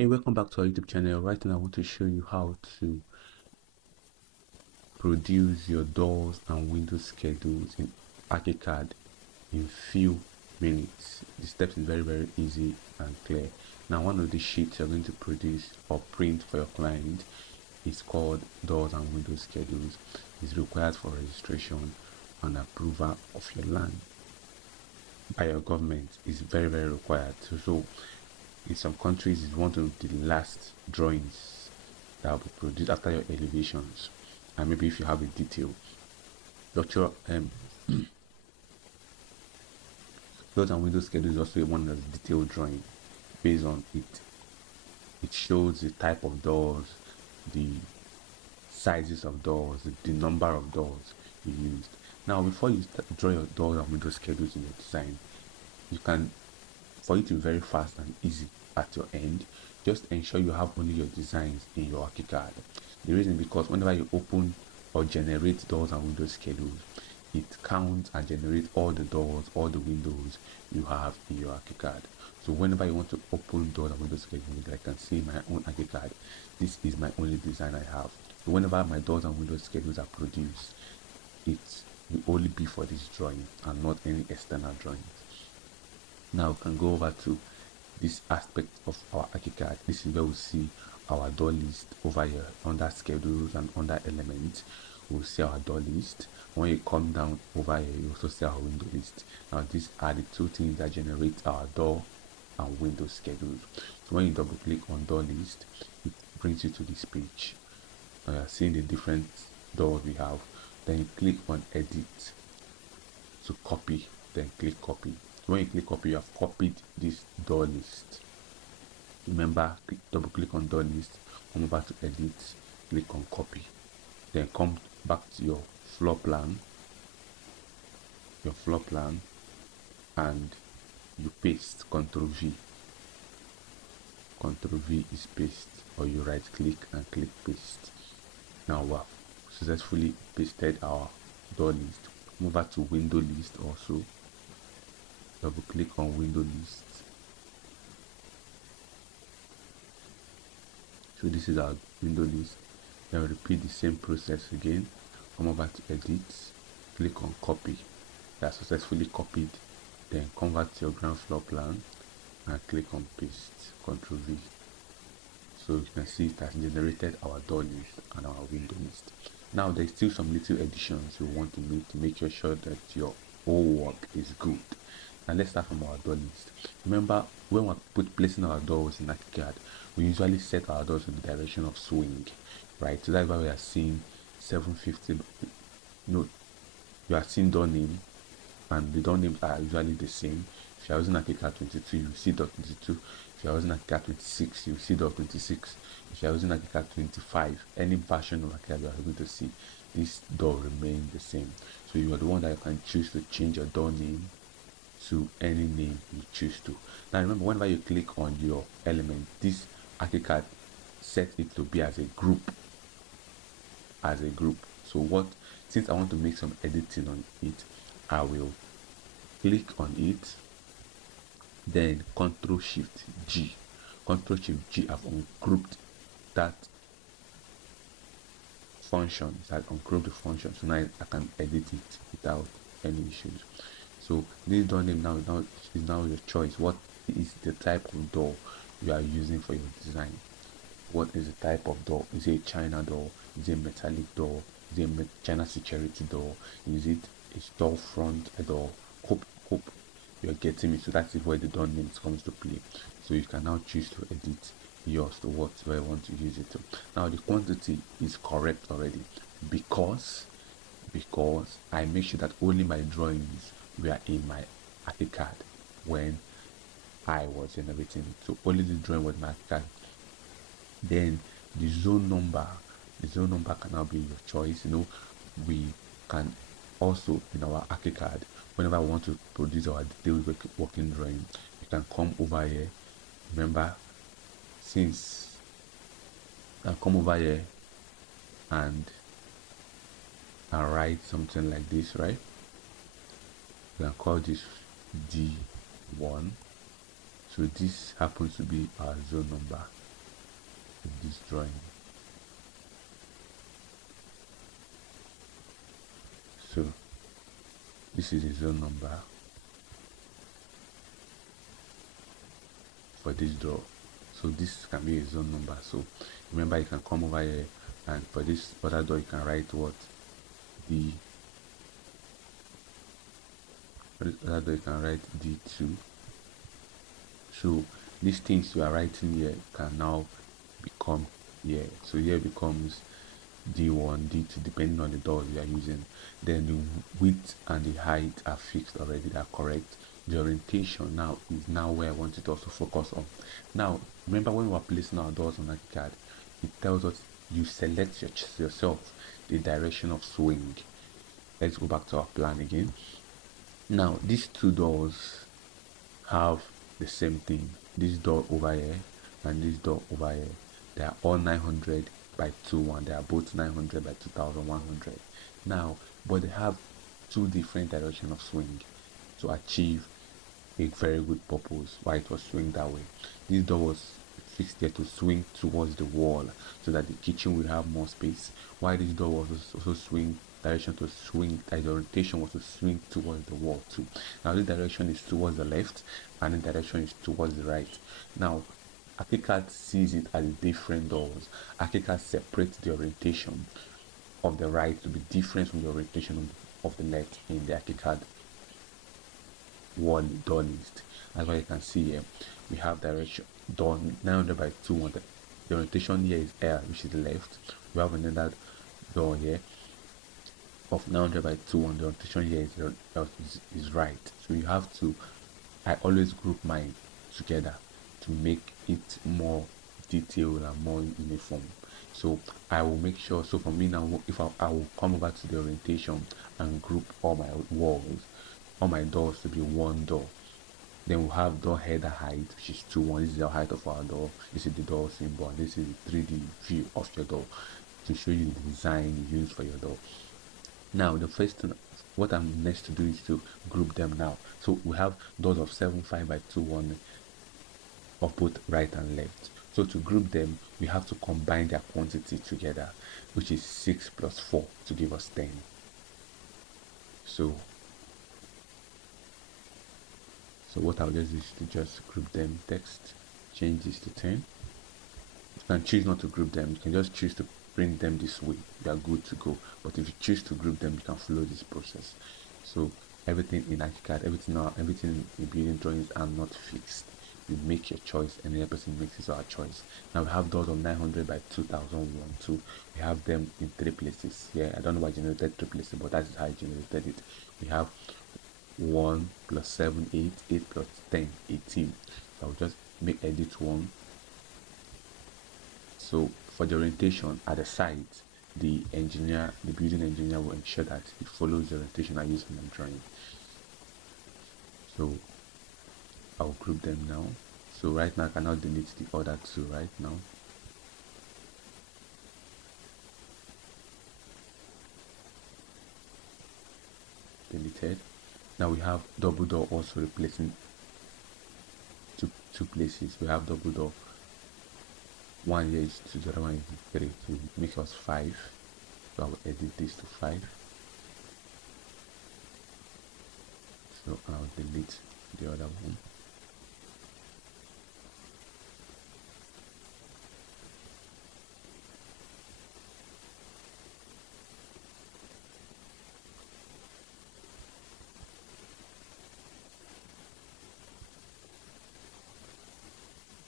Hey, welcome back to our YouTube channel. Right now I want to show you how to produce your doors and window schedules in Archicad in few minutes. The steps is very easy and clear. Now one of the sheets you're going to produce or print for your client is called doors and window schedules. It's required for registration and approval of your land by your government. Is very required. So in some countries it's one of the last drawings that will be produced after your elevations, and maybe if you have a detail structure. Doors and window schedule is also one of the detailed drawing. Based on it shows the type of doors, the sizes of doors, the number of doors you used. Now before you draw your doors and window schedules in your design, you can, for it to be very fast and easy at your end, just ensure you have only your designs in your Archicad. The reason because whenever you open or generate doors and window schedules, it counts and generates all the doors, all the windows you have in your Archicad. So whenever you want to open doors and window schedules, I can see my own Archicad. This is my only design I have. So whenever my doors and window schedules are produced, it will only be for this drawing and not any external drawings. Now we can go over to this aspect of our Archicad. This is where we see our door list over here under schedules and under elements. We'll see our door list. When you come down over here, you also see our window list. Now these are the two things that generate our door and window schedules. So when you double click on door list, it brings you to this page. Now you're seeing the different doors we have. Then you click on edit to copy, then click copy. When you click copy, you have copied this door list. Remember, double click on door list, come over to edit, click on copy, then come back to your floor plan, and you paste. Ctrl V is paste, or you right click and click paste. Now we have successfully pasted our door list. Move over to window list also. Double click on window list. So this is our window list. Then repeat the same process again. Come over to edit, click on copy. That's successfully copied. Then convert to your ground floor plan and click on paste. Ctrl V. So you can see it has generated our door list and our window list. Now there's still some little additions you want to make sure that your whole work is good. And let's start from our door list. Remember, when we're placing our doors in Archicad, we usually set our doors in the direction of swing, right? So that's why we are seeing 750. No, you are seeing door name, and the door names are usually the same. If you are using Archicad 22, you see dot 22. If you are using Archicad 26, you see dot 26. If you are using Archicad 25, any version of Archicad you are going to see this door remain the same. So you are the one that you can choose to change your door name to any name you choose to. Now remember, whenever you click on your element, this Archicad set it to be as a group. So since I want to make some editing on it, I will click on it, then Ctrl Shift G. I've ungrouped that function. So I ungrouped the function, so now I can edit it without any issues. So this door name now is now your choice. What is the type of door you are using for your design? What is the type of door? Is it a China door? Is it a metallic door? Is it a China security door? Is it a storefront door? Hope you're getting me. So that's where the door names comes to play. So you can now choose to edit yours to whatever you want to use it to. Now the quantity is correct already because I make sure that only my drawings were in my Archicad when I was generating it. So only the drawing was my Archicad. Then the zone number can now be your choice. We can also, in our Archicad, whenever we want to produce our detailed working drawing, you can come over here. Remember, since I come over here and write something like this, right? We can call this D1. So this happens to be our zone number. with this drawing. So this is a zone number for this door. So this can be a zone number. So remember, you can come over here, and for this other door you can write what the for this other door you can write D2. So these things you are writing here can now become here. So here becomes D1, D2, depending on the doors you are using. Then the width and the height are fixed already, they are correct. The orientation now is now where I want you to also focus on. Now remember, when we are placing our doors on Archicad, it tells us you select yourself the direction of swing. Let's go back to our plan again. Now these two doors have the same thing. This door over here and this door over here, they are all 900 by 21. They are both 900 by 2100. Now, but they have two different directions of swing to achieve a very good purpose. Why it was swing that way. This door was fixed here to swing towards the wall so that the kitchen will have more space. Why this door was also swing direction to swing, the orientation was to swing towards the wall too. Now the direction is towards the left and the direction is towards the right. Now Archicad sees it as different doors. Archicad separates the orientation of the right to be different from the orientation of the left in the Archicad wall door list. That's why you can see here we have direction door 900 by 200. The orientation here is L, which is left. We have another door here of 900 by 200. The orientation here is right. So you have to, I always group mine together to make it more detailed and more uniform. So I will make sure, so for me now, if I will come over to the orientation and group all my walls, all my doors to be one door. Then we'll have door header height, which is 2:1. This is the height of our door. This is the door symbol, and this is the 3D view of your door to show you the design you use for your door. Now the first thing, what I'm next to do is to group them now. So we have doors of 7.5 by 2:1 of both right and left. So to group them, we have to combine their quantity together, which is 6 plus 4 to give us 10. So what I'll just do is to just group them, text, change this to 10. You can choose not to group them. You can just choose to print them this way. You are good to go. But if you choose to group them, you can follow this process. So everything in Archicad, everything in building drawings are not fixed. You make your choice, and the other person makes his or her choice. Now we have doors of 900 by 2001 too. We have them in 3 places. Yeah, I don't know why I generated 3 places, but that is how I generated it. We have 1 plus 7, 8, 8 plus 10, 18. So I'll just make edit 1. So for the orientation at the site, the building engineer will ensure that it follows the orientation I use in the drawing. So I'll group them now. So right now I cannot delete the other 2 right now. Deleted. Now we have double door also replacing two places. We have double door. One here is 2, the other one is 3. So it makes us 5. So I will edit this to 5. So I'll delete the other one.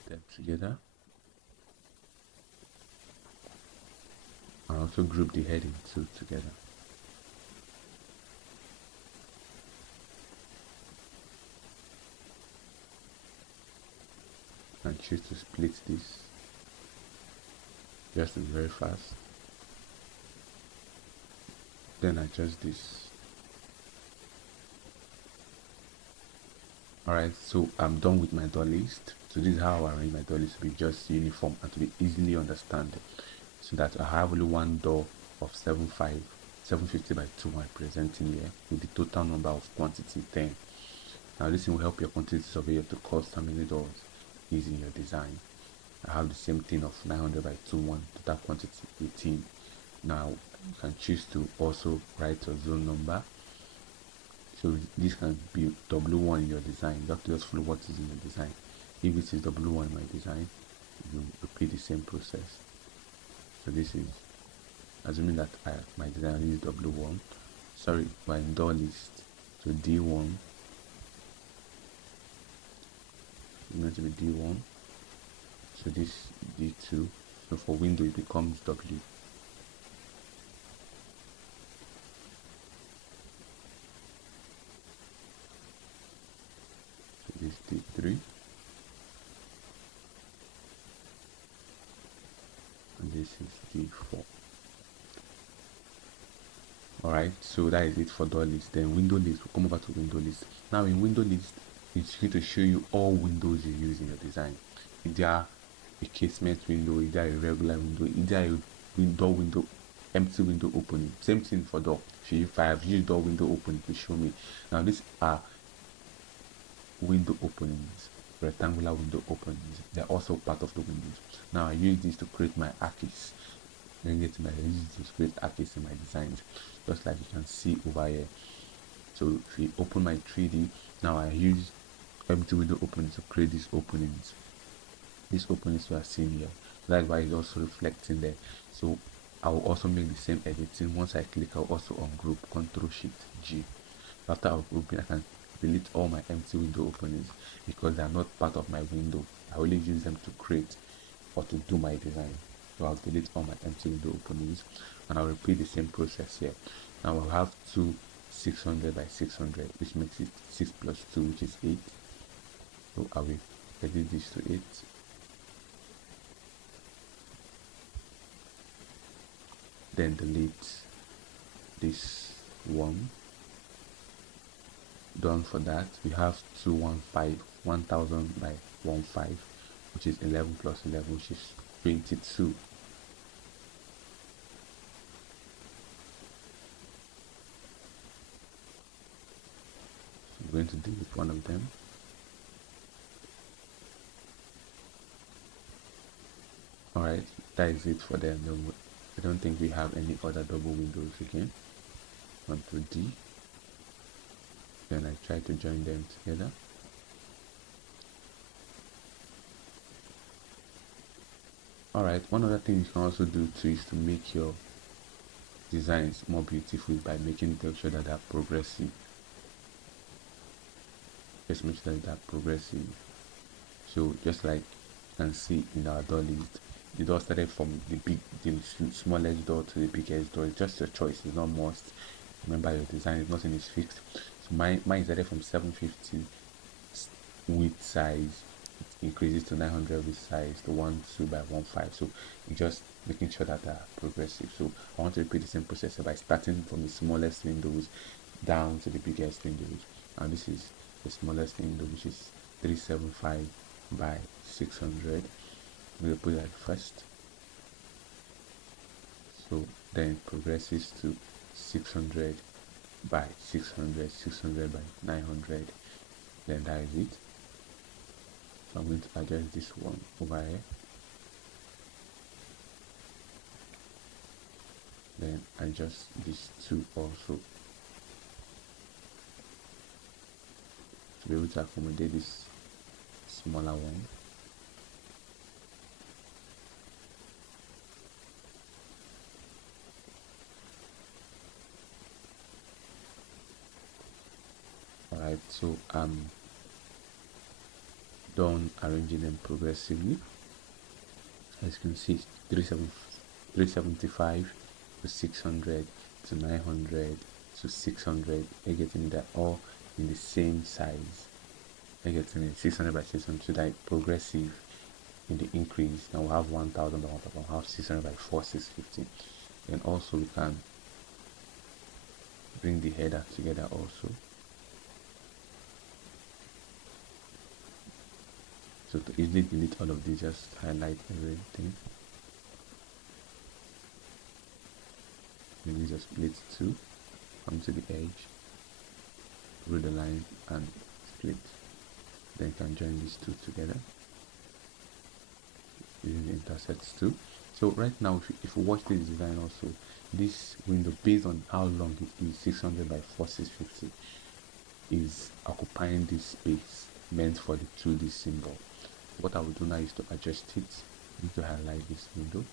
Them together. And also group the heading too together. And choose to split this just to be very fast. Then adjust this. Alright, so I'm done with my door list. So this is how I arrange my door list to be just uniform and to be easily understood. So that I have only one door of 750 by 2 I'm presenting here with the total number of quantity 10. Now this will help your quantity surveyor to cost how many doors is in your design. I have the same thing of 900 by 21 total quantity 18. Now you can choose to also write your zone number. So this can be W1 in your design. You have to just follow what is in your design. If it is W1 in my design, you repeat the same process. So this is assuming that my design is W1. Sorry, my door list. So D1 is going to be D1. So this D2. So for window it becomes W. So this D3. And this is D4. Alright, so that is it for door list. Then window list, we'll come over to window list. Now in window list, it's going to show you all windows you use in your design. Either a casement window, either a regular window, either a window, empty window opening. Same thing for door. If I have used door window opening, it will show me. Now these are window openings, rectangular window openings. They're also part of the windows. Now I use this to create my arches. Then get my use to create arches in my designs, just like you can see over here. So if you open my 3D, now I use empty window openings to create these openings. These openings you are seeing here, that's why it's also reflecting there. So I will also make the same editing. Once I click, I'll also ungroup, Ctrl Shift G. After I've grouped, I can delete all my empty window openings because they are not part of my window. I only use them to create or to do my design. So I'll delete all my empty window openings and I'll repeat the same process here. Now I'll have two 600 by 600, which makes it 6 plus 2, which is 8. So I will edit this to 8. Then delete this one. Done for that. We have 215, 1000 by 15, which is 11 plus 11, which is 22. So I'm going to delete one of them. Alright, that is it for them. I don't think we have any other double windows again. Onto D. Then I try to join them together. Alright, one other thing you can also do too is to make your designs more beautiful by making sure that they are progressive. Just make sure that they are progressive. So just like you can see in our door list, the door started from the smallest door to the biggest door. It's just your choice, it's not must. Remember, your design is nothing is fixed. So mine started from 750 width size, it increases to 900 width size to 12 by 15. So you're just making sure that they're progressive. So I want to repeat the same process by starting from the smallest windows down to the biggest windows. And this is the smallest window, which is 375 by 600. We'll put that first. So then it progresses to 600 by 600, 600 by 900. Then that is it. So I'm going to adjust this one over here. Then adjust these two also to be able to accommodate this smaller one. Alright, so I'm done arranging them progressively. As you can see, 375 to 600 to 900 to 600. You're getting that all in the same size. You're getting it 600 by 600, so that progressive in the increase. Now we'll have 1000 by 1000, we'll have 600 by 4, 650. And also we can bring the header together also. So to easily delete all of these, just highlight everything. Maybe just split two, come to the edge, draw the line and split. Then you can join these two together. using the intersects too. So right now, if you watch this design also, this window, based on how long it is, 600 by 4650, is occupying this space meant for the 2D symbol. What I will do now is to adjust it. I need to highlight this window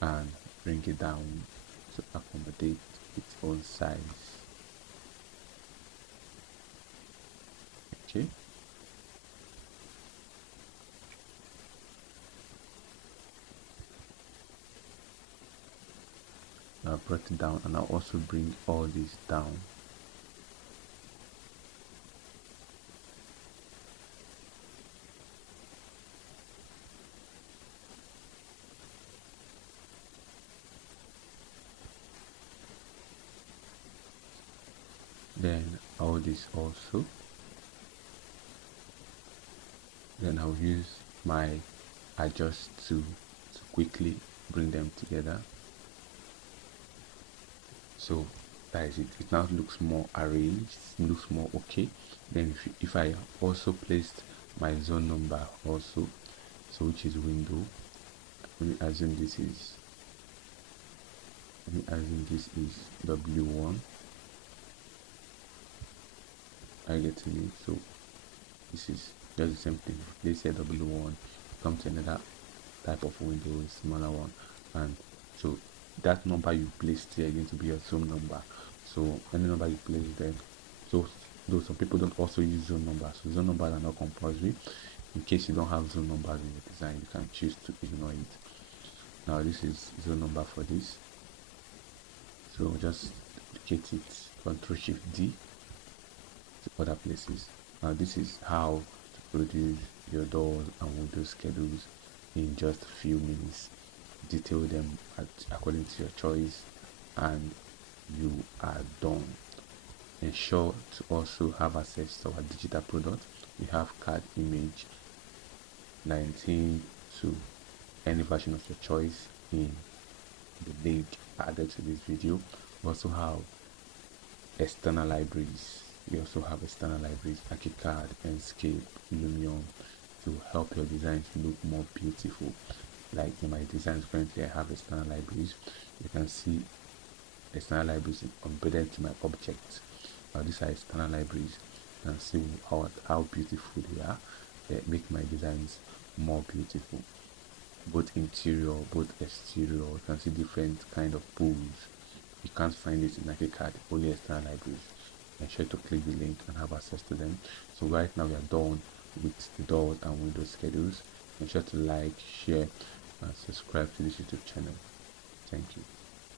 and bring it down to accommodate its own size. Okay. I brought it down, and I'll also bring all this down. Then all this also. Then I'll use my adjust to quickly bring them together. So that is it. It now looks more arranged, it looks more okay. Then if I also placed my zone number also, so which is window, let me assume this is W1. I get to me. So this is just the same thing. Let's say W1, come to another type of window, a smaller one, and so that number you placed here is going to be your zone number. So any number you place there. So though some people don't also use zone numbers, so zone numbers are not compulsory. In case you don't have zone numbers in your design, you can choose to ignore it. Now this is zone number for this. So just duplicate it, Ctrl Shift D to other places. Now this is how to produce your doors and window schedules in just a few minutes. Detail them according to your choice, and you are done. Ensure to also have access to our digital product. We have CAD image 19 to any version of your choice in the link added to this video. We also have external libraries. Archicad, ENSCAPE, LUMION, to help your designs look more beautiful. Like in my designs currently, I have external libraries. You can see external libraries embedded to my objects. Now these are external libraries. You can see how beautiful they are. They make my designs more beautiful, both interior, both exterior. You can see different kind of pools. You can't find it in Archicad, only external libraries. Ensure to click the link and have access to them. So right now we are done with the doors and window schedules. Ensure to like, share, and subscribe to this YouTube channel. Thank you.